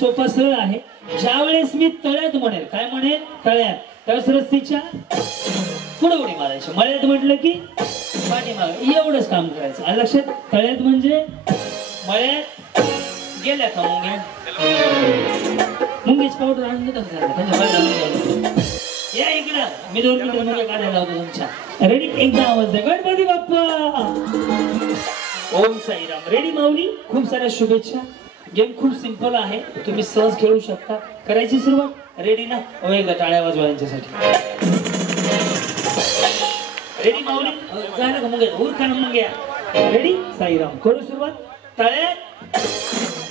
सोपा सरळ आहे. ज्यावेळेस मी तळ्यात म्हणेल, काय म्हणेल तळ्यात, त्यावेळेस रस्तीच्या पुढे उडी मारायची. मळ्यात म्हटलं की पाठीमागे, एवढंच काम करायचं. आणि लक्षात, तळ्यात म्हणजे मळ्यात गेल्या का मुंग्या, मुंगीच पावडर आणून या इकडं, मी 2 मिनिटं मुंग्या काढायला होतो तुमच्या. रेडी? एकदा आवाज द्या, गणपती बाप्पा. ओम साईराम. रेडी माऊली? खूप साऱ्या शुभेच्छा. गेम खूप सिंपल आहे, तुम्ही सहज खेळू शकता. करायची सुरुवात? रेडी ना? एकदा टाळ्या वाजवा यांच्यासाठी. रेडी माऊली? झालं का मुंग्या? उरका ना मुंग्या. रेडी? साईराम. करू सुरुवात. तळ्यात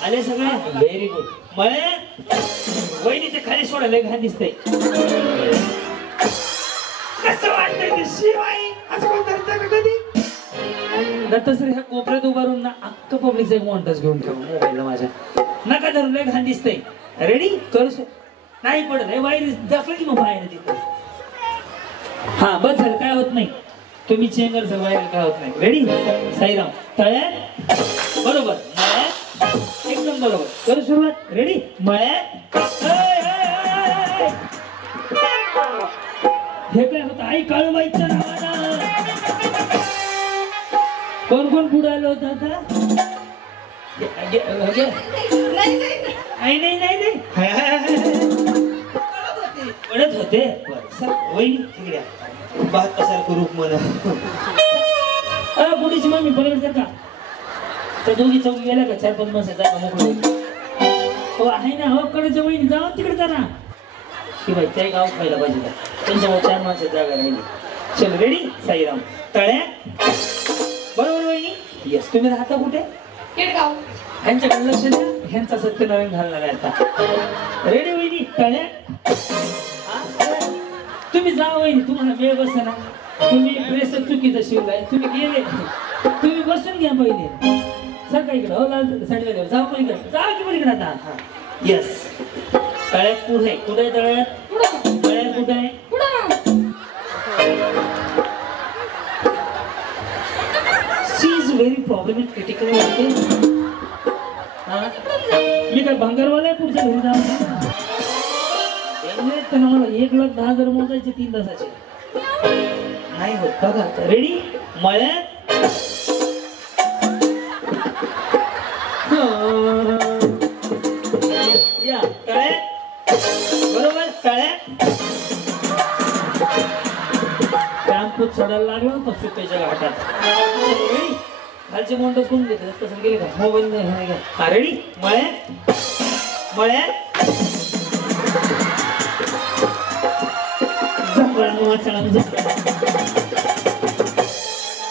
आले सगळे? Very good. मळ्यात वहिनी ते खाली सोडायला घाण दिसतंय. कसं वाटतंय ते शिवाई? असं म्हणतात का कधी? दत्तश्री ह्या कोपऱ्यात उभारून ना अख्खं पब्लिकचा एक मॉन्टाज घेऊन ठेवा मोबाईलला माझ्या. नका धरून लय घाण दिसतंय. रेडी? करू नाही पडत हे वाईट दाखलं की मग बाहेर तिथं. हा बस झालं, काय होत नाही. तुम्ही चेंगरचं बाहेर काय होत नाही. रेडी? साईराम. तळ्यात बरोबर, मळ्यात एकदम बरोबर. करू सुरुवात. रेडी? मळ्यात. हे काय होतं? आई काळूबाईच्या नावानं कोण कोण पुढे आलं होतं आता? नाही पडत होते. वहिनी तिकडे बात कसारखं रूप म्हणा. बुडीची मम्मी पलीकडे का त्या दोघी चौकी गेल्या का? 4-5 माणसाचा जागा मोकळं हो आहे ना. हो कडच्या वहिनी जाऊ तिकडे करा. शिवाय त्या गाव खायला पाहिजे का? त्यांच्यामुळे 4 माणसाची जागा राहिली. चल रेडी? साईराम. तळ्यात बरोबर वहिनी? यस. तुम्ही राहता कुठे? केडगाव. ह्यांच्याकडे लक्ष द्या, ह्यांचा सत्यनारायण घालणार आहे आता. रेडी वहिनी? तळ्यात. तुम्ही जा वहिनी, तुम्हाला वेळ बसा ना. तुम्ही ड्रेस चुकीचा शिवलाय, तुम्ही गेले. तुम्ही बसून घ्या पहिले. सर काय इकडे? हो लाल साडीवाल्यावर जा पलीकडे, जा की पलीकडे आता. हा यस. तळ्यात पुढे. कुठे तळ्यात? तळ्यात कुठे आहे? व्हेरी प्रॉब्लेम क्रिटिकल वाटते. मी काय भांगरवाला आहे पुढच्या घरी जाऊन? त्यांना मला 1,10,000 मोजायचे 3 तासाचे नाही होत. बघा रेडी? मळ्यात या तळ्यात बरोबर. तळ्यात टॅम्पो चढायला लागला होता सुट्याच्या घाटात. खालचे मोंटच कोण घेतलं तसं गेले का? मोबाईल नाही घ्या. हा रेडी? मळ्यात. मळ्यात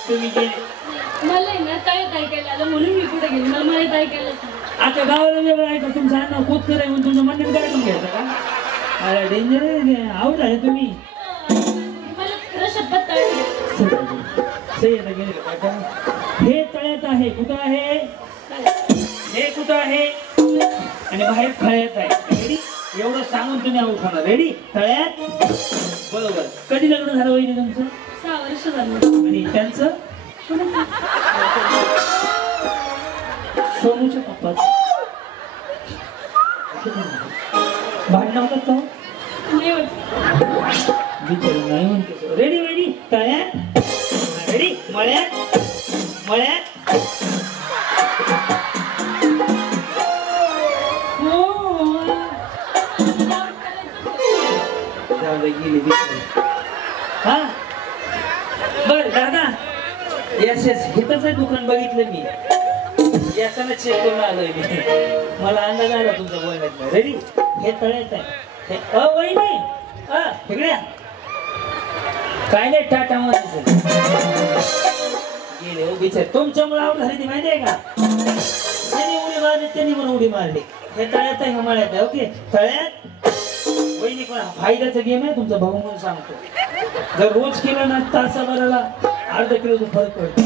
तुम्ही गेले. मला ना काय केलं म्हणून मी कुठे गेली. मला माहित ऐकायला आता गावाला वेगळं आहे का? तुमचं अन्न खोत कराय म्हणून तुमचं मंदिर काय करून घ्यायचं का? अरे डेंजर आहे. आवड आहे तुम्ही. मला खरं शपथ गेले का? हे तळ्यात आहे. कुठं आहे? हे कुठं आहे? आणि बाहेर खळ्यात आहे. रेडी? एवढं सांगून तुम्ही आऊट होणार. रेडी? तळ्यात बरोबर. कधी लग्न झालं वहिनी तुमचं? 6 वर्ष झालं. आणि त्यांचं? सोनूच्या पप्पाचं. भांडणं होतात का? नाही म्हणते. रेडी? रेडी? तळ्यात. रेडी? मळ्यात. मळ्यात गेली. हा बर दादा. Yes yes. इथंच आहे दुकान. बघितलं मी. याचाला चेक करून आलोय मी. मला अंदाज आला तुमच्या बोलण्यात. रेडी? हे तळ्यात आहे. हे वहिनी इकडे काय नाही. टाटा मध्ये गेले हो बिचार. तुमच्यामुळे आवड झाली ती माहिती आहे का? त्यांनी उडी मारली, त्यांनी पण उडी मारली. हे तळ्यात आहे. मळ्यात आहे. ओके. तळ्यात वहिनी पण फायद्याचा गेम आहे. तुमचा भाऊ म्हणून सांगतो. जर रोज केलं ना तासाभराला अर्धा किलोचा फरक पडतो.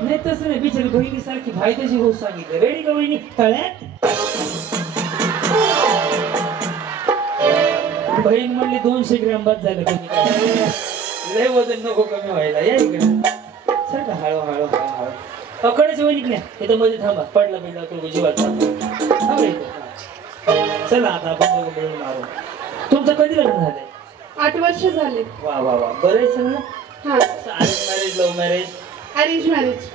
नाही तसं नाही. बिचारी बहिणी सारखी फायद्याची गोष्ट सांगितली. रेडी का वहिनी? तळ्यात. बहीण म्हणली 200 ग्रॅम बस झालं. तुम्ही लय वजन नको कमी व्हायला. या इकडे सर का? हळू हळू हळू हळू पकडायचं वहिनी. इथं मध्ये थांबा. पडला बिडला तो जीवात थांबा. चला आता आपण दोघं मिळून मारू. तुमचं कधी लग्न झालंय? 8 वर्ष झाले. वा वा वा, बरं आहे सगळं. हा. Arrange marriage, love marriage? Arrange marriage.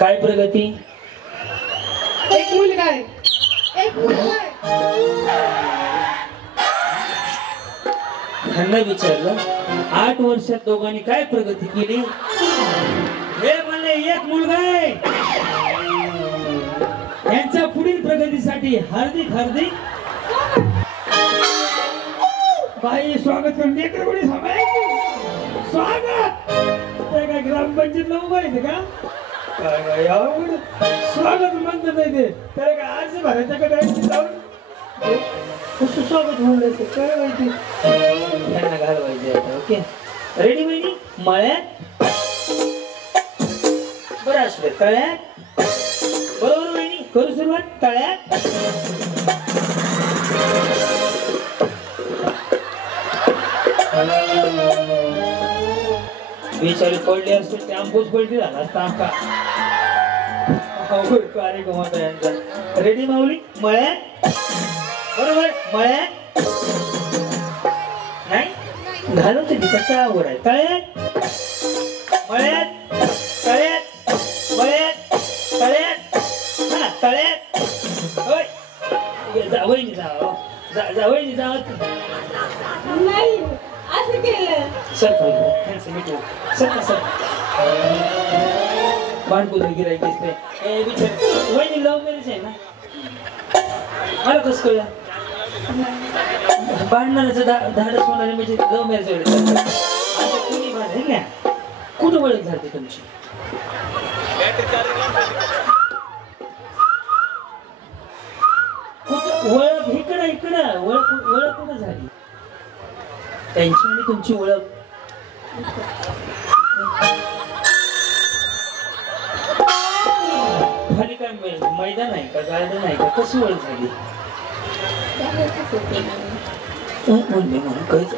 काय प्रगती? एक मुलगा आहे. एक मुलगा आहे. ह्यांना विचारलं 8 वर्षात दोघांनी काय प्रगती केली? हे म्हणले एक मुलगा आहे. यांच्या पुढील प्रगतीसाठी हार्दिक हार्दिक बाई स्वागत करून लेकर कोणी सांभाळायचं स्वागत. ते काय ग्रामपंचायतला उभं आहे का? काय काय अवघड स्वागत म्हणतात नाही ते. त्याला काय आज भरायचं का नाही जाऊन कसं स्वागत म्हणायचं काय माहिती. त्यांना घालवायचे आता. ओके रेडी बहिणी? मळ्यात बरं असू दे. तळ्यात बरोबर बहिणी? करू सुरुवात. तळ्यात बिचारी पडली असते ते आंबूस पलटी झाला असता आमका. अवघड कार्यक्रम होता यांचा. रेडी माऊली? मळ्यात बरोबर. मळ्यात नाही घालवते की कसा अवघड आहे. तळ्यात मळ्यात तळ्यात मळ्यात तळ्यात. हा तळ्यात. होय जावई जावई जावं नाही असं केलं. सर सर सर बाणपूर गिरायक दिसते. विचार वहिनी लव्ह मॅरेज आहे ना? मला कसं कळलं? भांडणाचं धाडस होणारे म्हणजे लव्ह मॅरेज वगैरे. आता कुणी भांडे ना कुठं ओळख झाली तुमची? ओळख इकडं इकडं ओळख कुठं झाली? त्यांची आणि तुमची ओळख खाली काय मैदान आहे का गार्डन आहे का? कशी ओळख झाली? म्हणले म्हणून काहीच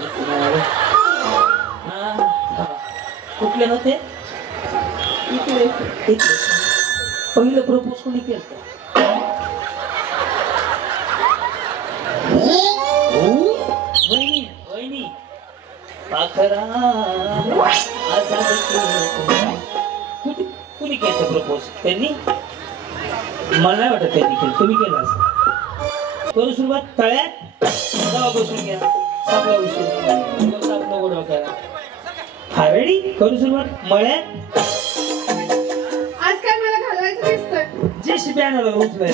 कुठले होते? पहिलं प्रपोज कोणी केलं? वहिनी वहिनी पाखरा कुणी केलं प्रपोज? त्यांनी? मला नाही वाटत त्यांनी केलं. तुम्ही केलं असं. करू सुरुवात. तळ्यात जावा बसून घ्या. सापला उशीर गोड करा. हा रेडी? करू सुरुवात. मळ्यात आज काय मला घालवायचं दिसतंय? जे शिप्याला उचलाय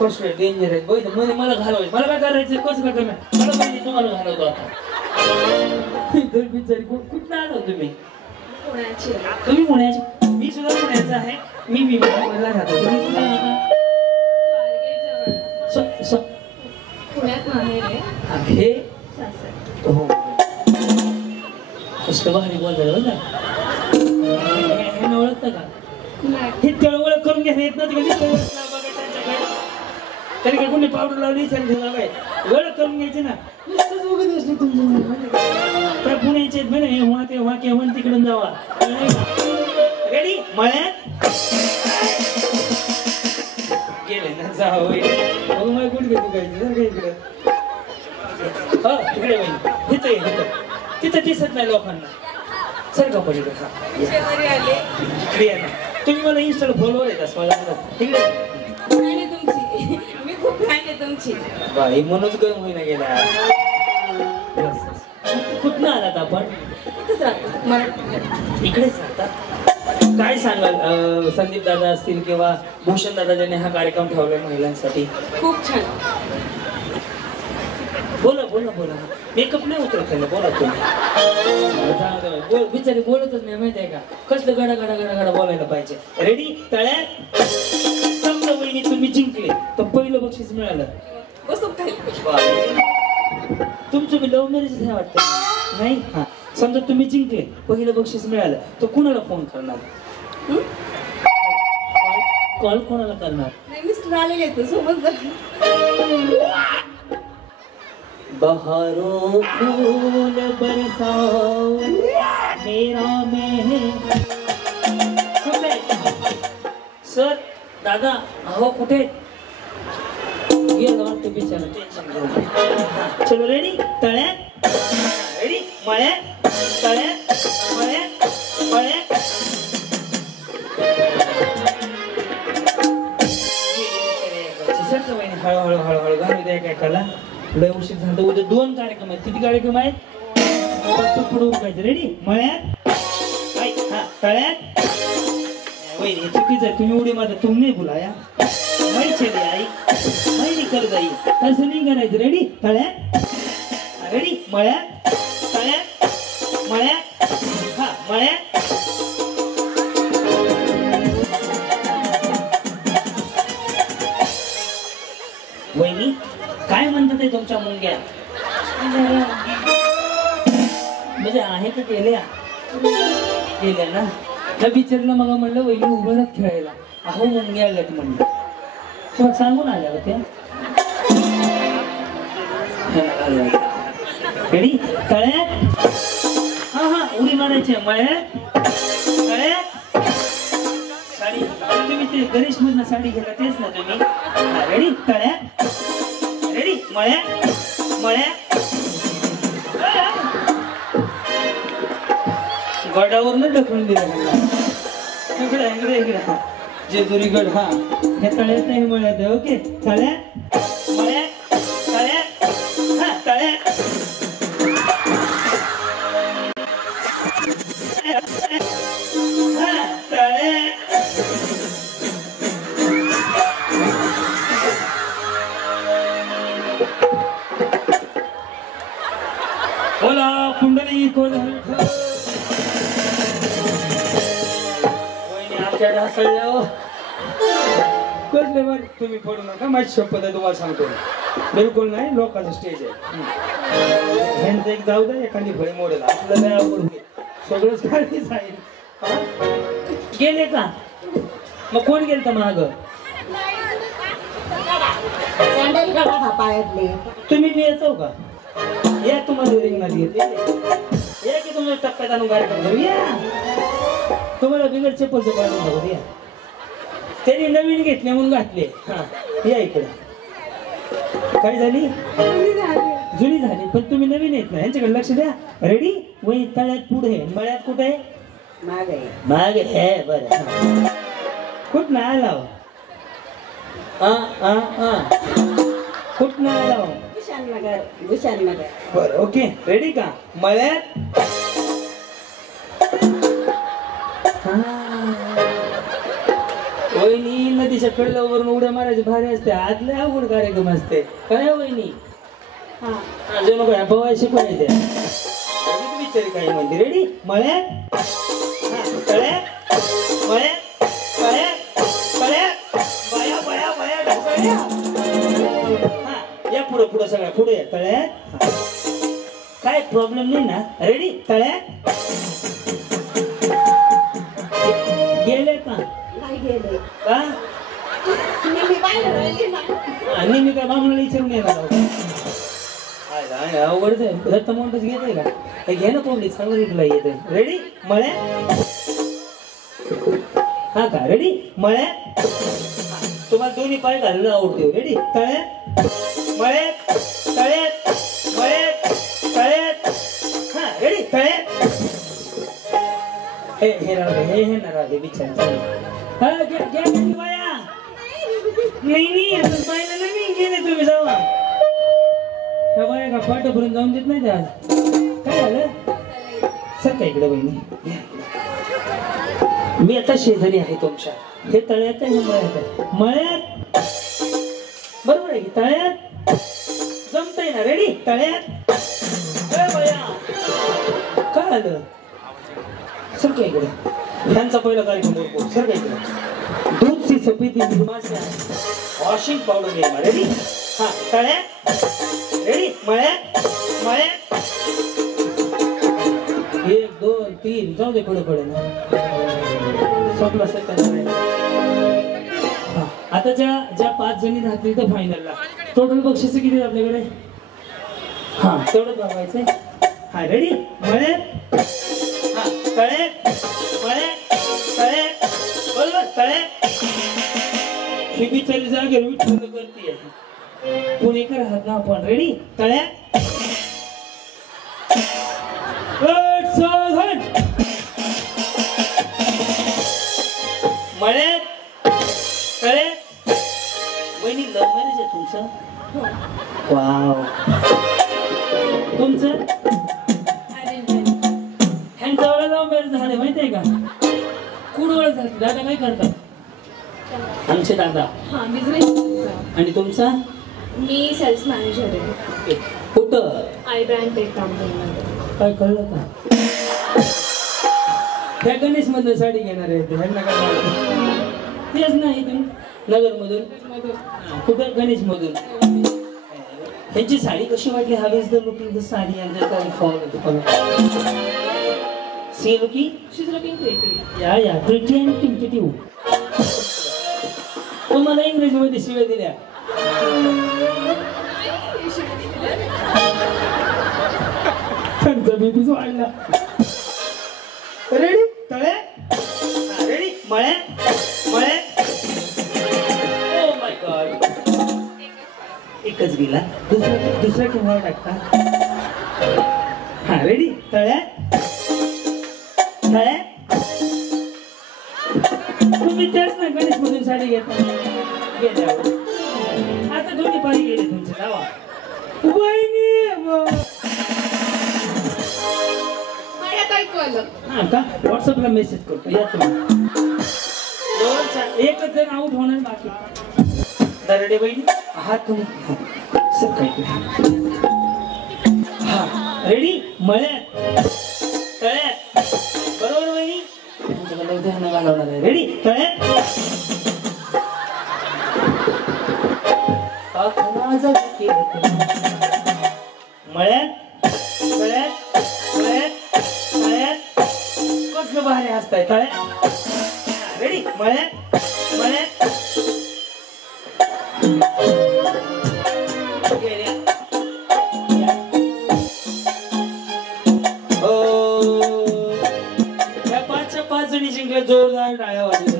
कसं डेंजर आहे. बघ मध्ये मला घालवायचं. मला काय करायचं? कसं काय करणार? मला पाहिजे तुम्हाला घालवतो आता. बिचारी कुठं आलो तुम्ही? पुण्याची. तुम्ही पुण्याचे? मी सुद्धा पुण्याचा आहे. मी विमानाला राहतो. तुम्ही कुठे राहता? पुण्यात माहेर आहे. हे सासर. हो कसं भारी बोलतात बघा. हे ओळखतं का? नाही. हे तेवढं ओळख करून घ्या. येत नव्हती कधी तरी काय कोणी पावडर लावली ओळख करून घ्यायची ना. नुसतंच बघत असते तुमच्या काय पुण्याचे हे वाक्य म्हण तिकडून जावा. रेडी? मळ्यात गेले ना जावं. मग मला कुठे घेतो काय इकडे? हो तिकडे बाई इथं तिथं दिसत नाही लोकांना. सर का पडली का? इकडे या ना. तुम्ही मला इन्स्टाला फॉलोवर येतात माझ्या तिकडे. मी खूप फॅन आहे तुमची. बाई म्हणूनच गरम होईना गेला. कुठनं आलात आपण? इकडेच राहतात. काय सांगाल संदीप दादा असतील किंवा भूषण दादा ज्यांनी हा कार्यक्रम ठेवलाय महिलांसाठी? खूप छान. बोला बोला बोला. मेकअप नाही उतरत बोला तुम्ही. बोल बिचारी बोलतच नाही माहिती आहे का? कसलं गडा गडा गडा गडा बोलायला पाहिजे. रेडी? तळ्यात समजा वहिनी तुम्ही जिंकले तर पहिलं बक्षीस मिळालं. तुमचं मी लव्ह मॅरेज नाही वाटतं? नाही. हा समजा तुम्ही जिंकले पहिलं बक्षीस मिळालं तर कुणाला फोन करणार? कॉल कोणाला करणार? बहारों फूल बरसाओ मेरा में. कुठे सर? दादा अहो कुठे? बघतो बिचारा टेन्शन घेऊन. चलो रेडी तळ्यात रेडी मळ्यात तळ्यात मळ्यात मळ्यात. हळूहळू हळूहळू घालू द्या काय कला लय उशीर झाला. उद्या 2 कार्यक्रम आहेत. किती कार्यक्रम आहेत? पुढे उठायचं. रेडी मळ्यात हा तळ्यात. वहिनी चुकीचं आहे. तुम्ही उडी मारता. तुम्ही नाही बुलाया माही चले आई माही निकल जाई तसं नाही करायचं. रेडी तळ्यात रेडी मळ्यात तळ्यात मळ्यात हा मळ्यात. वहिनी काय म्हणतात ते तुमच्या मुंग्या? म्हणजे आहे का केल्या केल्या ना? त्या बिचारीला मग म्हणलं वहिनी उभं राहत खेळायला. अहो मुंग्या आल्यात म्हणलं. मग सांगून आल्या होत्या. रेडी तळ्यात हा हा उडी मारायची मळ्यात तळ्यात. साडी तुम्ही ते गणेश मधनं साडी घेता तेच ना तुम्ही? रेडी तळ्यात रेडी मळ्यात मळ्यात. गडावरनं ढकलून दिलं. इकडे इकडे इकडे जेजुरीगड. हा हे तळ्यात नाही मळ्यात. ओके तळ्यात मळ्यात तळ्यात हा तळ्यात हा तळ्यात. बोला कुंडली कोण ढासळल्यावर कसले बरं तुम्ही पडू नका. माझी शपथ आहे तुम्हाला सांगतो. बिलकुल नाही. लोकांचं स्टेज आहे. ह्यांचं एक जाऊ द्या एखादी फळी मोडेल. आपलं नाही आवड सगळंच खाली जाईल. गेले का मग? कोण गेलं तर माग? तुम्ही बी येतो का? या तुम्हाला रिंगणात येते या की तुम्ही टप्प्यात आणून कार्यक्रम करू या. तुम्हाला बिगर चप्पलचं पाडून बघू या. त्यांनी नवीन घेतले म्हणून घातले. हा या इकडे. काय झाली? जुनी झाली पण तुम्ही नवीन येत ना. यांच्याकडे लक्ष द्या. रेडी वही तळ्यात पुढे मळ्यात कुठे? माग आहे. बरं कुठं आला? कुठं आला? भूषणनगर. बरं ओके रेडी का मळ्यात वहिनी नदीच्या कडेला वरून उड्या मारायची भारी असते. आदले अवघड कार्यक्रम असते काय वहिनी? जणू काय बवाय शिकवायचे. विचारी काही म्हणते. रेडी मळ्यात तळ्यात मळ्यात तळ्यात तळ्यात बाया बाया बाया ढासळल्या. हा या पुढं पुढं सगळ्या पुढे या तळ्यात. काय प्रॉब्लेम नाही ना? रेडी तळ्यात. गेले का? गेले का? मी बाहेर राहिली ना. आणि मी काय बामणाला विचारून येणार अवघडच आहे. दत्त मोठच घेत का? घे ना कोंबडी सांगलीला येते. रेडी मळ्यात हा का? रेडी मळ्यात. तुम्हाला दोन्ही पाय घालणं आवडते. रेडी तळ्यात मळ्यात तळ्यात मळ्यात तळ्यात हा रेडी तळ्यात. हे ना राहते बिचार. नाही असं पाहिलं ना मी. गेले तुम्ही जावा त्या बाया का पाठापर्यंत जाऊन देत नाही. आज काय झालं? सर काय इकडे बहिणी मी आता शेजारी आहे तुमच्या. हे तळ्यात आहे हे मळ्यात आहे. मळ्यात बरोबर आहे की? तळ्यात जमतंय ना? रेडी तळ्यात बया काय आलं? सर काय इकडे ह्यांचा पहिला कार्यक्रम बरोबर. सर काय इकडे दूध सी सफेदी वॉशिंग पावडर घ्या. रेडी हा तळ्यात रेडी मळ्यात मळ्यात. 1 2 3 जाऊ दे पुढे पुढे ना. संपला सेकंद. आता ज्या 5 जणी राहतील तर फायनलला टोटल बक्षीस किती आपल्याकडे? हा तेवढंच बघायचंय. हा रेडी मळ्यात हा तळ्यात मळ्यात तळ्यात बरोबर तळ्यात. ही बिचारी जागेवर विठ्ठल करते. पुणेकर आहात ना आपण. रेडी? तळ्या मळ्यात तळ्यात. वहिनी लव्ह मॅरेज आहे तुमचं? वाव. तुमचं? ह्यांच्यावर लव्ह मॅरेज झाले माहितीये का? कुडवळ झाली. दादा काय करतात? आमचे दादा. हा बिझनेस. आणि तुमचा? मी सेल्स मॅनेजर आहे. कुठं? आय ब्रँड टेक कंपनीमध्ये. काय कळलं का? त्या गणेश मधून साडी घेणार आहे ते. ह्यांना काय माहिती? तेच नाही तुम्ही नगर मधून. कुठं? गणेश मधून. ह्यांची साडी कशी वाटली? How is the looking the sari and the follow. See looking? She is looking pretty. या प्रिटी अँड टिंटेटिव्ह. तुम्हाला इंग्रजीमध्ये शिव्या दिल्या. त्यांचा बीपीच वाढला. रेडी? तळे रेडी? मळे मळे. Oh my God. एकच गेला. दुसरा केव्हा टाकता? हा रेडी? तळ्या तळ्या. तुम्ही त्याच ना गणेश मधून साडी घेता गेल्यावर. आता दोन्ही पाणी गेले तुमचे. जावा वहिनी. हा का? व्हॉट्सअपला मेसेज करतो. या तुम्ही. एकच जण आउट होणार बाकी. दरडे बहिणी आहात तुम्ही? सर काय? हा रेडी? मळ्यात तळ्यात. बरोबर बहिणी? तुमच्याकडे उद्यानं घालवणार आहे. रेडी? तळ्यात मळ्यात तळ्यात मळ्यात तळ्यात. कसलं भारी हसताय. तळ्यात रेडी? मळ्यात मळ्यात. या पाचच्या 5 जणी जिंकल्या. जोरदार टाळ्या वाजल्या.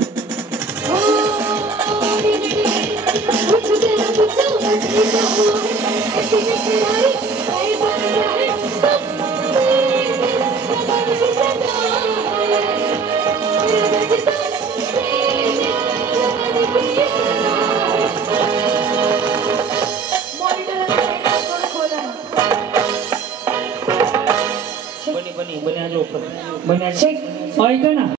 बनी बनी बनी आज ऐका ना.